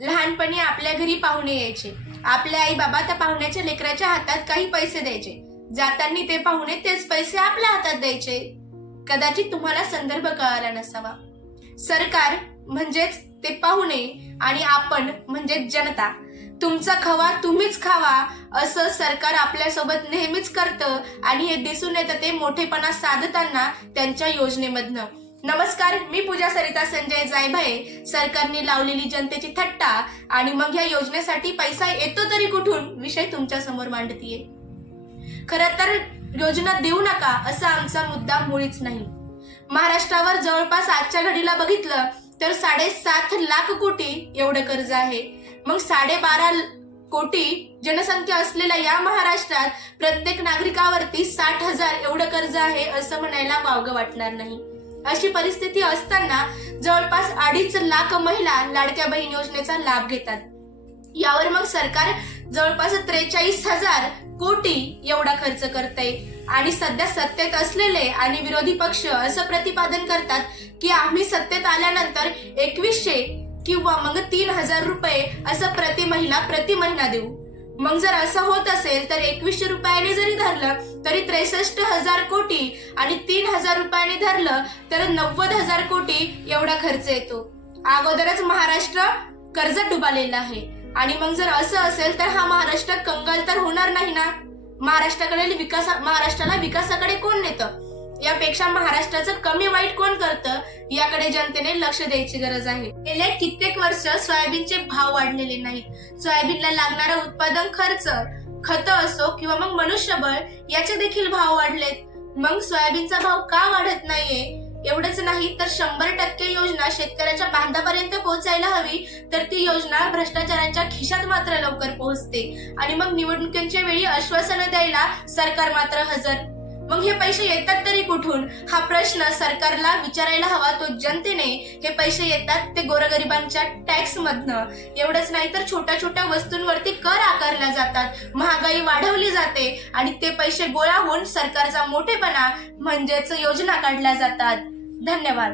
लहानपणी आपल्या घरी पाहुणे यायचे. आपले आई बाबा त्या पाहुण्याच्या लेकराच्या हातात काही पैसे द्यायचे. जाताना ते पाहुणे तेच पैसे आपल्या हातात द्यायचे. कदाचित तुम्हाला संदर्भ कळाला नसावा. सरकार म्हणजेच ते पाहुणे आणि आपण म्हणजेच जनता. तुमचा खवा तुम्हीच खावा असं सरकार आपल्यासोबत नेहमीच करतं आणि हे दिसून येतं ते मोठेपणा साधताना त्यांच्या योजनेमधनं. नमस्कार मी पूजा सरिता संजय जायभाये. सरकारने लावलेली जनतेची थट्टा आणि मग या योजनेसाठी पैसा येतो तरी कुठून? विषय तुमच्यासमोर मांडतीये. खर तर योजना देऊ नका असा आमचा मुद्दा मुळीच नाही. महाराष्ट्रावर जवळपास आजच्या घडीला बघितलं तर साडेसात लाख कोटी एवढं कर्ज आहे. मग साडेबारा कोटी जनसंख्या असलेल्या या महाराष्ट्रात प्रत्येक नागरिकावरती साठ हजार एवढं कर्ज आहे असं म्हणायला वावग वाटणार नाही. अशी परिस्थिती असताना जवळपास अडीच लाख महिला लाडक्या बहीण योजनेचा लाभ घेतात. यावर मग सरकार जवळपास त्रेचाळीस हजार कोटी एवढा खर्च करते आणि सध्या सत्तेत असलेले आणि विरोधी पक्ष असं प्रतिपादन करतात की आम्ही सत्तेत आल्यानंतर एकवीसशे किंवा मग तीन हजार रुपये असं प्रति महिला प्रति महिना देऊ. मग जर असं होत असेल तर एकवीसशे रुपयाने जरी धरलं तरी त्रेसष्ट हजार कोटी आणि तीन हजार रुपयाने धरलं तर नव्वद हजार कोटी एवढा खर्च येतो. अगोदरच महाराष्ट्र कर्ज डुबालेला आहे. आणि मग जर असं असेल तर हा महाराष्ट्र कंगाल तर होणार नाही ना? महाराष्ट्राकडे विकास महाराष्ट्राला विकासाकडे कोण नेतं? यापेक्षा महाराष्ट्राचं कमी वाईट कोण करतं? याकडे जनतेने लक्ष द्यायची गरज आहे. गेले कित्येक वर्ष सोयाबीनचे भाव वाढलेले नाहीत. सोयाबीनला लागणारा उत्पादन खर्च खत असो किंवा मग मनुष्यबळ याचे देखील भाव वाढलेत. मग सोयाबीनचा भाव का वाढत नाहीये? एवढंच नाही तर शंभर टक्के योजना शेतकऱ्याच्या बांधापर्यंत पोहोचायला हवी तर ती योजना भ्रष्टाचारांच्या खिशात मात्र लवकर पोहोचते. आणि मग निवडणुकांच्या वेळी आश्वासनं द्यायला सरकार मात्र हजर. मग हे पैसे येतात तरी कुठून? हा प्रश्न सरकारला विचारायला हवा तो जनतेने. हे पैसे येतात ते गोरगरिबांच्या टॅक्स मधनं एवढंच नाही तर छोट्या छोट्या वस्तूंवरती कर आकारल्या जातात. महागाई वाढवली जाते आणि ते पैसे गोळा होऊन सरकारचा मोठेपणा म्हणजेच योजना काढल्या जातात. धन्यवाद.